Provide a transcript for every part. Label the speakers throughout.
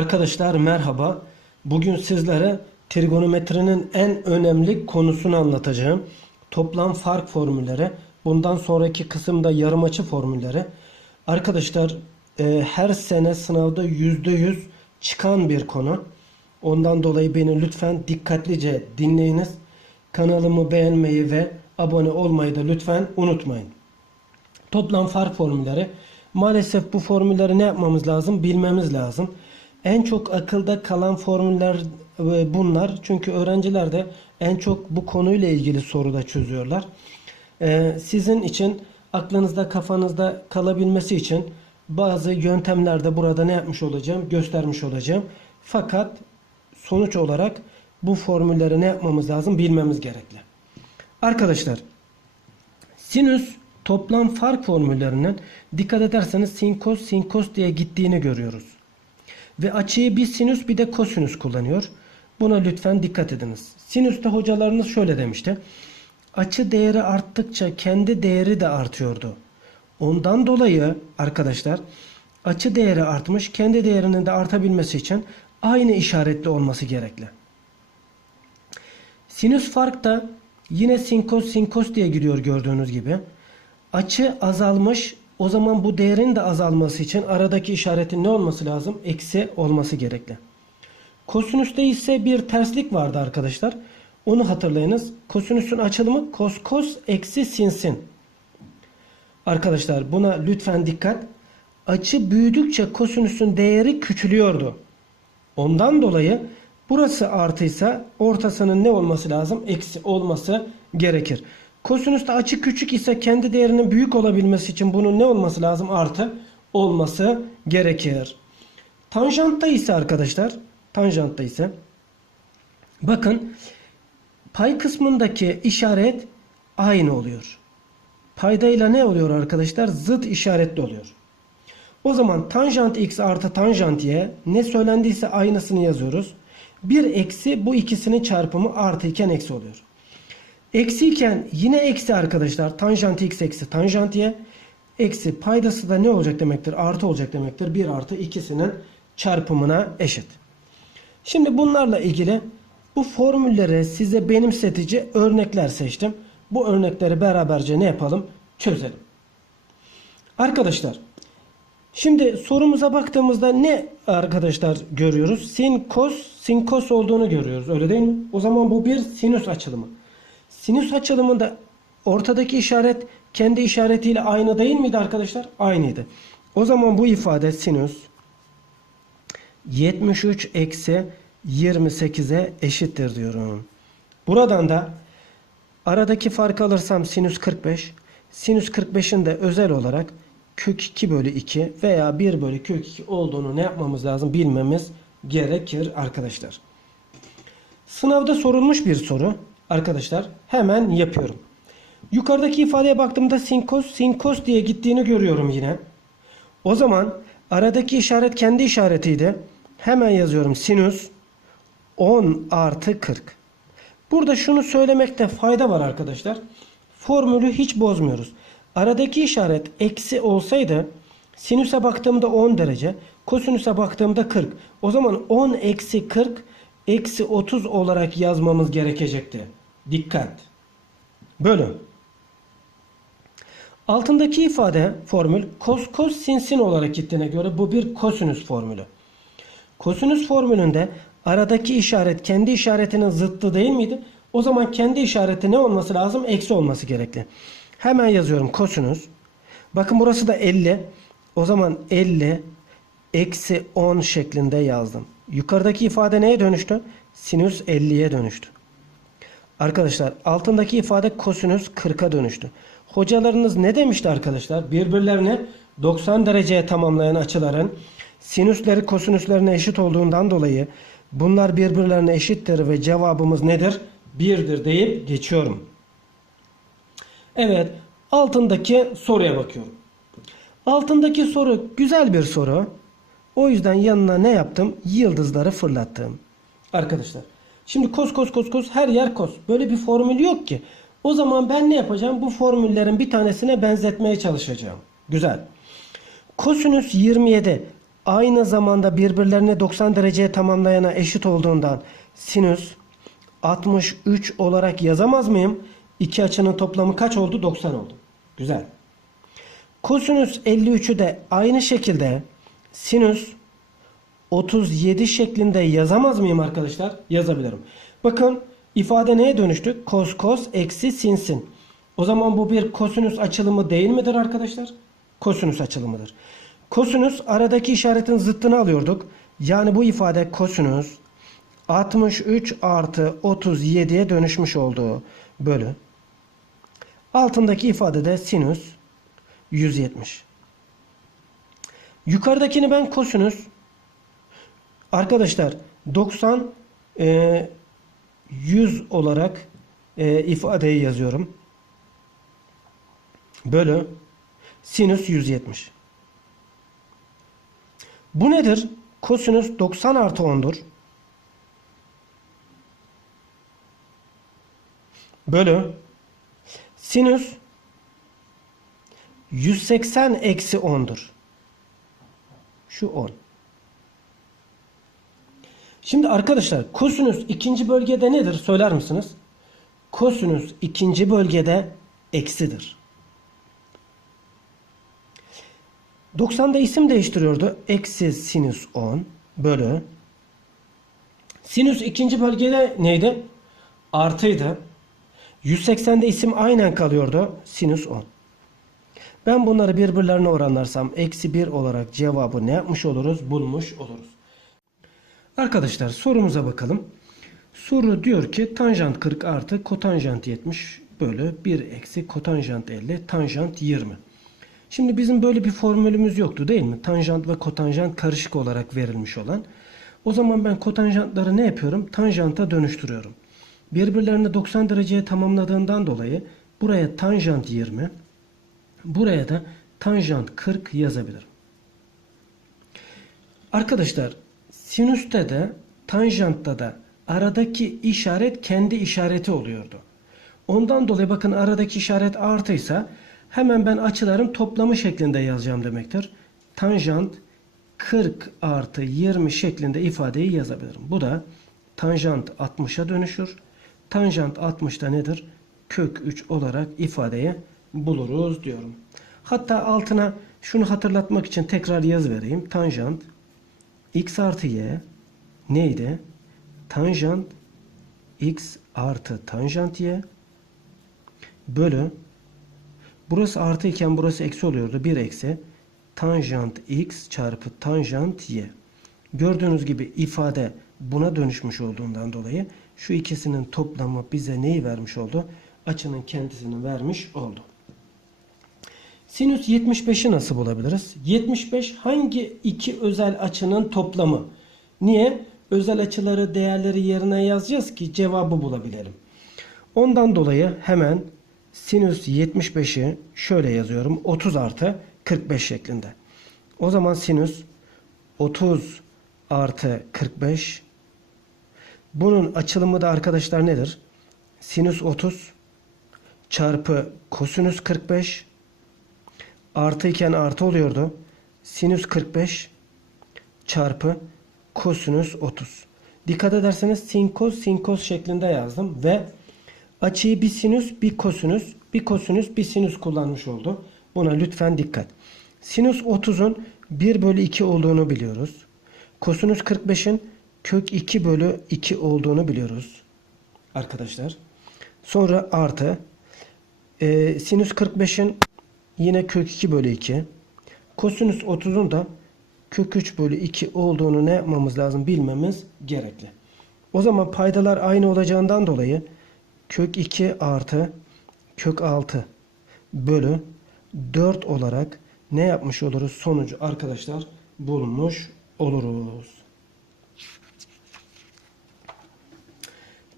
Speaker 1: Arkadaşlar merhaba. Bugün sizlere trigonometrinin en önemli konusunu anlatacağım. Toplam fark formülleri. Bundan sonraki kısımda yarım açı formülleri. Arkadaşlar e, her sene sınavda %100 çıkan bir konu. Ondan dolayı beni lütfen dikkatlice dinleyiniz. Kanalımı beğenmeyi ve abone olmayı da lütfen unutmayın. Toplam fark formülleri. Maalesef bu formülleri ne yapmamız lazım? Bilmemiz lazım. En çok akılda kalan formüller e, bunlar. Çünkü öğrenciler de en çok bu konuyla ilgili soruda çözüyorlar. Ee, sizin için aklınızda kafanızda kalabilmesi için bazı yöntemlerde burada ne yapmış olacağım? Göstermiş olacağım. Fakat sonuç olarak bu formülleri ne yapmamız lazım? Bilmemiz gerekli. Arkadaşlar Sinüs toplam fark formüllerinin dikkat ederseniz sinkos sinkos diye gittiğini görüyoruz. Ve açıyı bir sinüs bir de kosinüs kullanıyor. Buna lütfen dikkat ediniz. Sinüste hocalarınız şöyle demişti. Açı değeri arttıkça kendi değeri de artıyordu. Ondan dolayı arkadaşlar açı değeri artmış kendi değerinin de artabilmesi için aynı işaretli olması gerekli. Sinüs fark da yine sinkos sinkos diye gidiyor gördüğünüz gibi. Açı azalmış. O zaman bu değerin de azalması için aradaki işaretin ne olması lazım? Eksi olması gerekli. Kosinüste ise bir terslik vardı arkadaşlar. Onu hatırlayınız. Kosinüsün açılımı kos kos eksi sinsin. Arkadaşlar buna lütfen dikkat. Açı büyüdükçe kosinüsün değeri küçülüyordu. Ondan dolayı burası artıysa ortasının ne olması lazım? Eksi olması gerekir. Kosinüste açı küçük ise kendi değerinin büyük olabilmesi için bunun ne olması lazım? Artı olması gerekir. Tanjantta ise arkadaşlar, tanjantta ise bakın pay kısmındaki işaret aynı oluyor. Paydayla ne oluyor arkadaşlar? Zıt işaretli oluyor. O zaman tanjant x artı tanjant y ne söylendiyse aynısını yazıyoruz. 1 eksi bu ikisinin çarpımı artı iken eksi oluyor. Eksi iken yine eksi arkadaşlar. Tanjant x eksi tanjant y. Eksi paydası da ne olacak demektir? Artı olacak demektir. 1 artı ikisinin çarpımına eşit. Şimdi bunlarla ilgili bu formülleri size benimsetici örnekler seçtim. Bu örnekleri beraberce ne yapalım? Çözelim. Arkadaşlar Şimdi sorumuza baktığımızda ne arkadaşlar görüyoruz? Sin kos, sin kos olduğunu görüyoruz. Öyle değil mi? O zaman bu bir sinüs açılımı. Sinüs açılımında ortadaki işaret kendi işaretiyle aynı değil miydi arkadaşlar? Aynıydı. O zaman bu ifade sinüs 73 eksi 28'e eşittir diyorum. Buradan da aradaki farkı alırsam sinüs 45. Sinüs 45'in de özel olarak kök 2 bölü 2 veya 1 bölü kök 2 olduğunu ne yapmamız lazım bilmemiz gerekir arkadaşlar. Sınavda sorulmuş bir soru arkadaşlar hemen yapıyorum. Yukarıdaki ifadeye baktığımda sinkos sinkos diye gittiğini görüyorum yine. O zaman aradaki işaret kendi işaretiydi. Hemen yazıyorum sinüs 10 artı 40. Burada şunu söylemekte fayda var arkadaşlar. Formülü hiç bozmuyoruz. Aradaki işaret eksi olsaydı sinüse baktığımda 10 derece, kosinüse baktığımda 40. O zaman 10 eksi 40 eksi 30 olarak yazmamız gerekecekti. Dikkat. Bölü. Altındaki ifade formül kos kos sin sin olarak gittiğine göre bu bir kosinüs formülü. Kosinüs formülünde aradaki işaret kendi işaretinin zıttı değil miydi? O zaman kendi işareti ne olması lazım? Eksi olması gerekli. Hemen yazıyorum kosinüs. Bakın burası da 50. O zaman 50 eksi 10 şeklinde yazdım. Yukarıdaki ifade neye dönüştü? Sinüs 50'ye dönüştü. Arkadaşlar altındaki ifade kosinüs 40'a dönüştü. Hocalarınız ne demişti arkadaşlar? Birbirlerini 90 dereceye tamamlayan açıların sinüsleri kosinüslerine eşit olduğundan dolayı bunlar birbirlerine eşittir ve cevabımız nedir? 1'dir deyip geçiyorum. Evet, altındaki soruya bakıyorum. Altındaki soru güzel bir soru. O yüzden yanına ne yaptım? Yıldızları fırlattım. Arkadaşlar, şimdi kos kos kos kos her yer kos. Böyle bir formül yok ki. O zaman ben ne yapacağım? Bu formüllerin bir tanesine benzetmeye çalışacağım. Güzel. Kosinüs 27 aynı zamanda birbirlerini 90 dereceye tamamlayana eşit olduğundan sinüs 63 olarak yazamaz mıyım? İki açının toplamı kaç oldu? 90 oldu. Güzel. Kosinüs 53'ü de aynı şekilde sinüs 37 şeklinde yazamaz mıyım arkadaşlar? Yazabilirim. Bakın ifade neye dönüştü? Kos kos eksi sin sin. O zaman bu bir kosinüs açılımı değil midir arkadaşlar? Kosinüs açılımıdır. Kosinüs aradaki işaretin zıttını alıyorduk. Yani bu ifade kosinüs 63 artı 37'ye dönüşmüş olduğu bölü. Altındaki ifadede sinüs 170. Yukarıdakini ben kosinüs arkadaşlar 90 e, 100 olarak e, ifadeyi yazıyorum. Bölü sinüs 170. Bu nedir? Kosinüs 90 artı 10'dur. Bölü sinüs 180 eksi 10'dur. Şu 10. Şimdi arkadaşlar kosinüs ikinci bölgede nedir söyler misiniz? Kosinüs ikinci bölgede eksidir. 90'da isim değiştiriyordu. Eksi sinüs 10 bölü. Sinüs ikinci bölgede neydi? Artıydı. 180'de isim aynen kalıyordu. Sinüs 10. Ben bunları birbirlerine oranlarsam eksi 1 olarak cevabı ne yapmış oluruz? Bulmuş oluruz. Arkadaşlar sorumuza bakalım. Soru diyor ki tanjant 40 artı kotanjant 70 bölü 1 eksi kotanjant 50 tanjant 20. Şimdi bizim böyle bir formülümüz yoktu değil mi? Tanjant ve kotanjant karışık olarak verilmiş olan. O zaman ben kotanjantları ne yapıyorum? Tanjanta dönüştürüyorum. Birbirlerini 90 dereceye tamamladığından dolayı buraya tanjant 20, buraya da tanjant 40 yazabilirim. Arkadaşlar sinüste de tanjantta da aradaki işaret kendi işareti oluyordu. Ondan dolayı bakın aradaki işaret artıysa hemen ben açıların toplamı şeklinde yazacağım demektir. Tanjant 40 artı 20 şeklinde ifadeyi yazabilirim. Bu da tanjant 60'a dönüşür. Tanjant 60'da nedir? Kök 3 olarak ifadeyi buluruz diyorum. Hatta altına şunu hatırlatmak için tekrar yaz vereyim. Tanjant x artı y neydi? Tanjant x artı tanjant y bölü burası artı iken burası eksi oluyordu. 1 eksi tanjant x çarpı tanjant y. Gördüğünüz gibi ifade buna dönüşmüş olduğundan dolayı şu ikisinin toplamı bize neyi vermiş oldu? Açının kendisini vermiş oldu. Sinüs 75'i nasıl bulabiliriz? 75 hangi iki özel açının toplamı? Niye? Özel açıları değerleri yerine yazacağız ki cevabı bulabilelim. Ondan dolayı hemen sinüs 75'i şöyle yazıyorum. 30 artı 45 şeklinde. O zaman sinüs 30 artı 45 bunun açılımı da arkadaşlar nedir? Sinüs 30 çarpı kosinüs 45 artı iken artı oluyordu. Sinüs 45 çarpı kosinüs 30. Dikkat ederseniz sinkoz sinkoz şeklinde yazdım ve açıyı bir sinüs bir kosinüs bir kosinüs bir sinüs kullanmış oldu. Buna lütfen dikkat. Sinüs 30'un 1 bölü 2 olduğunu biliyoruz. Kosinüs 45'in kök 2 bölü 2 olduğunu biliyoruz. Arkadaşlar. Sonra artı e, sinüs 45'in yine kök 2 bölü 2. Kosinüs 30'un da kök 3 bölü 2 olduğunu ne yapmamız lazım bilmemiz gerekli. O zaman paydalar aynı olacağından dolayı kök 2 artı kök 6 bölü 4 olarak ne yapmış oluruz? Sonucu arkadaşlar bulmuş oluruz.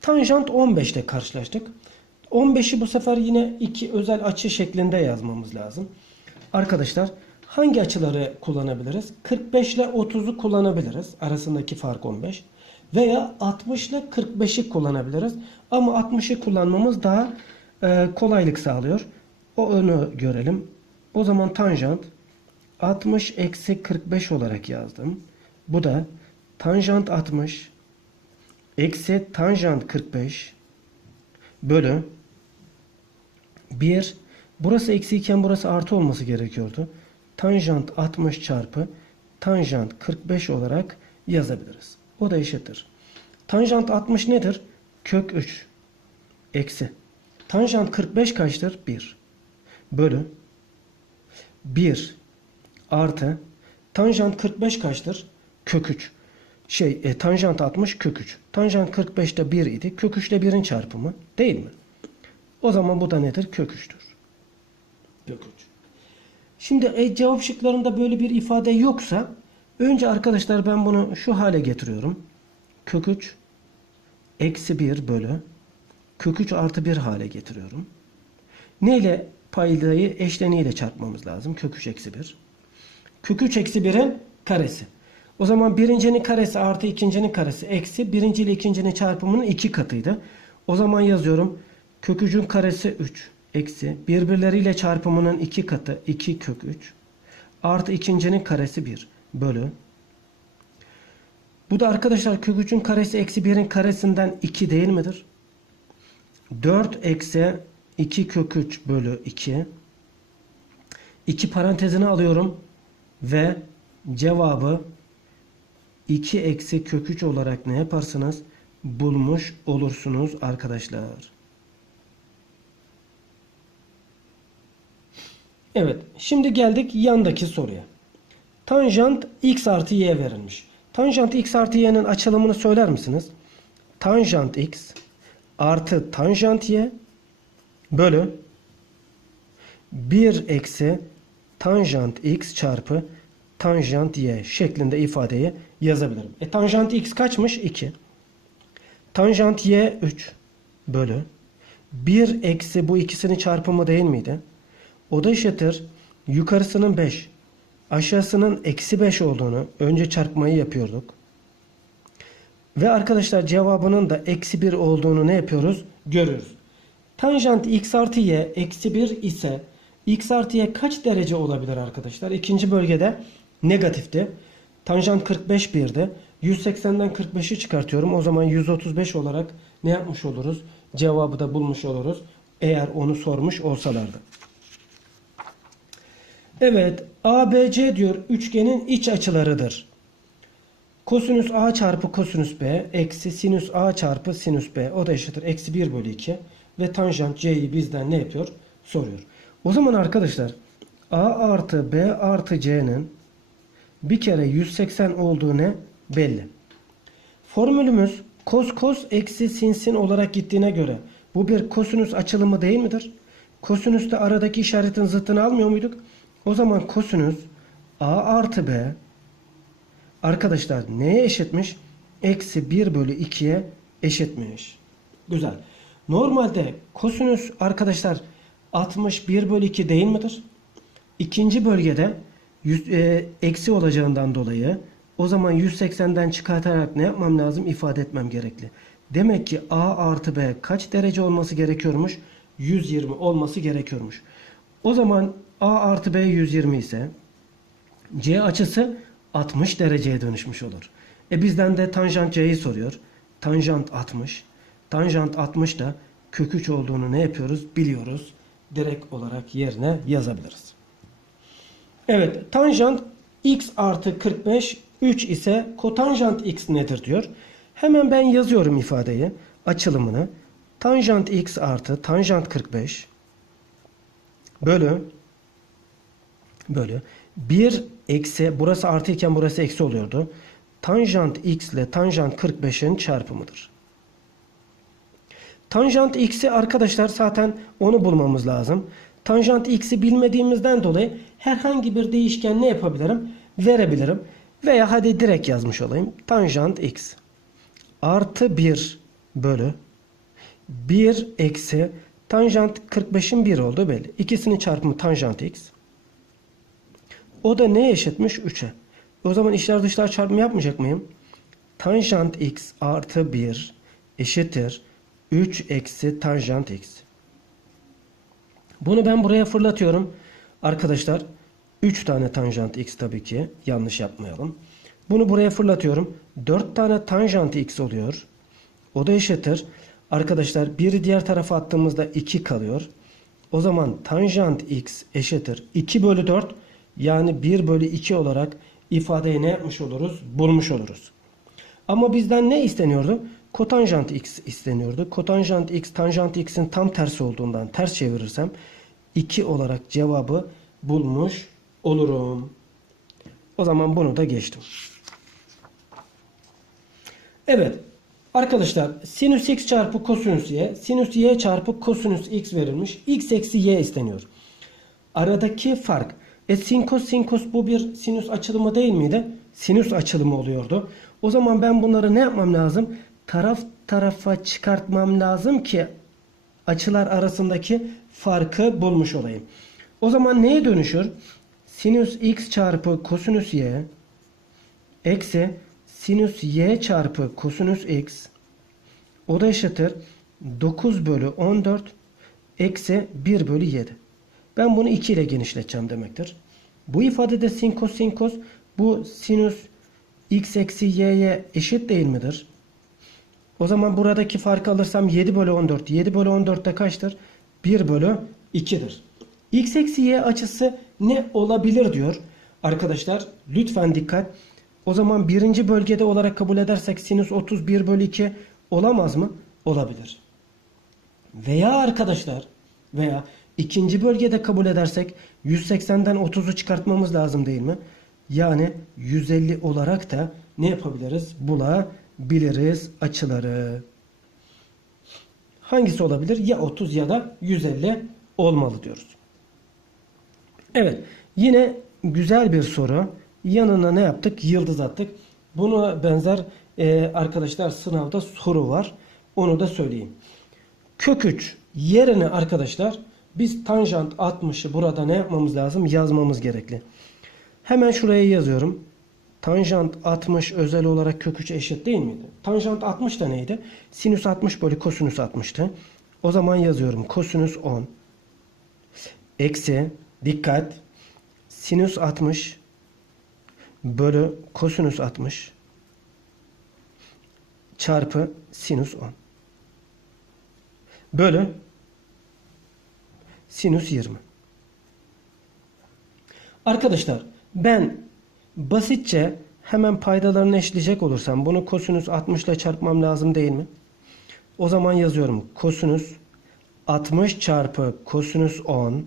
Speaker 1: Tanjant 15 ile karşılaştık. 15'i bu sefer yine iki özel açı şeklinde yazmamız lazım. Arkadaşlar hangi açıları kullanabiliriz? 45 ile 30'u kullanabiliriz. Arasındaki fark 15. Veya 60 ile 45'i kullanabiliriz. Ama 60'ı kullanmamız daha e, kolaylık sağlıyor. O önü görelim. O zaman tanjant 60 eksi 45 olarak yazdım. Bu da tanjant 60 eksi tanjant 45 bölü 1 burası eksi iken burası artı olması gerekiyordu. Tanjant 60 çarpı tanjant 45 olarak yazabiliriz. O da eşittir. Tanjant 60 nedir? Kök 3 eksi. Tanjant 45 kaçtır? 1 bölü 1 artı tanjant 45 kaçtır? Kök 3. Şey e, tanjant 60 kök 3. Tanjant 45 de 1 idi. Kök 3 ile 1'in çarpımı değil mi? O zaman bu da nedir? Kök 3'tür. Kök 3. Şimdi e, cevap şıklarında böyle bir ifade yoksa önce arkadaşlar ben bunu şu hale getiriyorum. Kök 3 eksi 1 bölü kök 3 artı 1 hale getiriyorum. Ne ile paydayı eşleniğiyle çarpmamız lazım. Kök 3 eksi 1. Kök 3 eksi 1'in karesi. O zaman birincinin karesi artı ikincinin karesi eksi birinci ile ikincinin çarpımının iki katıydı. O zaman yazıyorum. Kök 3'ün karesi 3 eksi birbirleriyle çarpımının iki katı 2 kök 3 artı ikincinin karesi 1 bölü. Bu da arkadaşlar kök 3'ün karesi eksi 1'in karesinden 2 değil midir? 4 eksi 2 kök 3 bölü 2 2 parantezine alıyorum ve cevabı 2 eksi kök 3 olarak ne yaparsınız? Bulmuş olursunuz arkadaşlar. Evet. Şimdi geldik yandaki soruya. Tanjant x artı y verilmiş. Tanjant x artı y'nin açılımını söyler misiniz? Tanjant x artı tanjant y bölü 1 eksi tanjant x çarpı tanjant y şeklinde ifadeyi yazabilirim. E tanjant x kaçmış? 2. Tanjant y 3 bölü 1 eksi bu ikisinin çarpımı değil miydi? O da eşittir. Yukarısının 5 aşağısının eksi 5 olduğunu önce çarpmayı yapıyorduk. Ve arkadaşlar cevabının da eksi 1 olduğunu ne yapıyoruz? Görüyoruz. Tanjant x artı y eksi 1 ise x artı y kaç derece olabilir arkadaşlar? İkinci bölgede negatifti. Tanjant 45 1'di. 180'den 45'i çıkartıyorum. O zaman 135 olarak ne yapmış oluruz? Cevabı da bulmuş oluruz. Eğer onu sormuş olsalardı. Evet, ABC diyor üçgenin iç açılarıdır. Kosinüs A çarpı kosinüs B eksi sinüs A çarpı sinüs B o da eşittir. Eksi 1 bölü 2 ve tanjant C'yi bizden ne yapıyor? Soruyor. O zaman arkadaşlar A artı B artı C'nin bir kere 180 olduğu ne? Belli. Formülümüz kos kos eksi sin sin olarak gittiğine göre bu bir kosinüs açılımı değil midir? Kosinüste aradaki işaretin zıttını almıyor muyduk? O zaman kosinüs A artı B arkadaşlar neye eşitmiş? Eksi 1 bölü 2'ye eşitmiş. Güzel. Normalde kosinüs arkadaşlar 61 bölü 2 değil midir? İkinci bölgede yüz, e, eksi olacağından dolayı o zaman 180'den çıkartarak ne yapmam lazım? ifade etmem gerekli. Demek ki A artı B kaç derece olması gerekiyormuş? 120 olması gerekiyormuş. O zaman A artı B 120 ise C açısı 60 dereceye dönüşmüş olur. E bizden de tanjant C'yi soruyor. Tanjant 60. Tanjant 60 da kök 3 olduğunu ne yapıyoruz? Biliyoruz. Direkt olarak yerine yazabiliriz. Evet tanjant x artı 45 3 ise kotanjant x nedir diyor. Hemen ben yazıyorum ifadeyi. Açılımını. Tanjant x artı tanjant 45 bölü bölü 1 eksi burası artı iken burası eksi oluyordu. Tanjant x ile tanjant 45'in çarpımıdır. Tanjant x'i arkadaşlar zaten onu bulmamız lazım. Tanjant x'i bilmediğimizden dolayı herhangi bir değişken ne yapabilirim? Verebilirim. Veya hadi direkt yazmış olayım. Tanjant x artı 1 bölü 1 eksi tanjant 45'in 1 olduğu belli. İkisinin çarpımı tanjant x. O da neye eşitmiş? 3'e. O zaman içler dışlar çarpımı yapmayacak mıyım? Tanjant x artı 1 eşittir 3 eksi tanjant x. Bunu ben buraya fırlatıyorum. Arkadaşlar 3 tane tanjant x tabii ki. Yanlış yapmayalım. Bunu buraya fırlatıyorum. 4 tane tanjant x oluyor. O da eşittir. Arkadaşlar biri diğer tarafa attığımızda 2 kalıyor. O zaman tanjant x eşittir. 2 bölü 4 yani 1 bölü 2 olarak ifadeyi ne yapmış oluruz? Bulmuş oluruz. Ama bizden ne isteniyordu? Kotanjant x isteniyordu. Kotanjant x tanjant x'in tam tersi olduğundan ters çevirirsem 2 olarak cevabı bulmuş olurum. O zaman bunu da geçtim. Evet. Arkadaşlar sinüs x çarpı kosinüs y, sinüs y çarpı kosinüs x verilmiş. x eksi y isteniyor. Aradaki fark. E sinkos sinkos bu bir sinüs açılımı değil miydi? Sinüs açılımı oluyordu. O zaman ben bunları ne yapmam lazım? Taraf tarafa çıkartmam lazım ki açılar arasındaki farkı bulmuş olayım. O zaman neye dönüşür? Sinüs x çarpı kosinüs y eksi sinüs y çarpı kosinüs x o da eşittir 9 bölü 14 eksi 1 bölü 7. Ben bunu 2 ile genişleteceğim demektir. Bu ifadede sin kos sin kos bu sinüs x eksi y'ye eşit değil midir? O zaman buradaki farkı alırsam 7 bölü 14. 7 bölü 14 de kaçtır? 1 bölü 2'dir. X eksi y açısı ne olabilir diyor. Arkadaşlar lütfen dikkat. O zaman birinci bölgede olarak kabul edersek sinüs 31 bölü 2 olamaz mı? Olabilir. Veya arkadaşlar veya ikinci bölgede kabul edersek 180'den 30'u çıkartmamız lazım değil mi? Yani 150 olarak da ne yapabiliriz? Bulabiliriz açıları. Hangisi olabilir? Ya 30 ya da 150 olmalı diyoruz. Evet. Yine güzel bir soru. Yanına ne yaptık? Yıldız attık. Buna benzer e, arkadaşlar sınavda soru var. Onu da söyleyeyim. Kök 3 yerine arkadaşlar biz tanjant 60'ı burada ne yapmamız lazım? Yazmamız gerekli. Hemen şuraya yazıyorum. Tanjant 60 özel olarak kök 3'e eşit değil miydi? Tanjant 60 da neydi? Sinüs 60 bölü kosinüs 60'tı. O zaman yazıyorum. Kosinüs 10 eksi dikkat sinüs 60 bölü kosinüs 60 çarpı sinüs 10 bölü sinüs 20. Arkadaşlar ben basitçe hemen paydalarını eşleyecek olursam bunu kosinüs 60 ile çarpmam lazım değil mi? O zaman yazıyorum. Kosinüs 60 çarpı kosinüs 10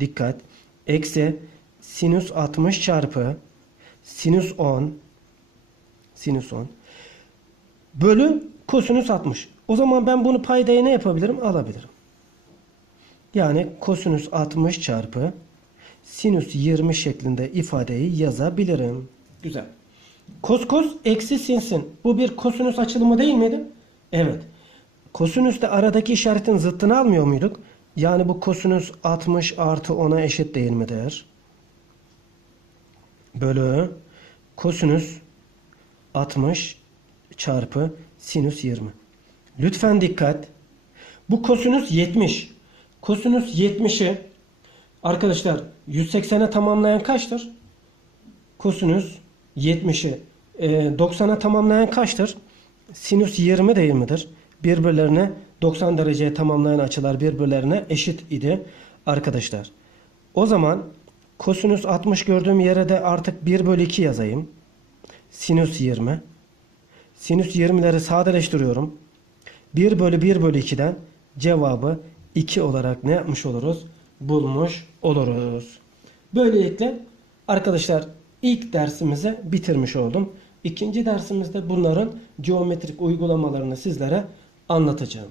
Speaker 1: dikkat eksi sinüs 60 çarpı sinüs 10 sinüs 10 bölü kosinüs 60. O zaman ben bunu paydaya ne yapabilirim? Alabilirim. Yani kosinüs 60 çarpı sinüs 20 şeklinde ifadeyi yazabilirim. Güzel. Kos kos eksi sinsin. Bu bir kosinüs açılımı değil miydi? Evet. Kosinüste aradaki işaretin zıttını almıyor muyduk? Yani bu kosinüs 60 artı 10'a eşit değil midir? Bölü kosinüs 60 çarpı sinüs 20. Lütfen dikkat. Bu kosinüs 70. Kosinüs 70'i arkadaşlar 180'e tamamlayan kaçtır? Kosinüs 70'i e, 90'a tamamlayan kaçtır? Sinüs 20 değil midir? Birbirlerine 90 dereceye tamamlayan açılar birbirlerine eşit idi arkadaşlar. O zaman kosinüs 60 gördüğüm yere de artık 1 bölü 2 yazayım. Sinüs 20. Sinüs 20'leri sadeleştiriyorum. 1 bölü 1 bölü 2'den cevabı 2 olarak ne yapmış oluruz? Bulmuş oluruz. Böylelikle arkadaşlar ilk dersimizi bitirmiş oldum. İkinci dersimizde bunların geometrik uygulamalarını sizlere anlatacağım.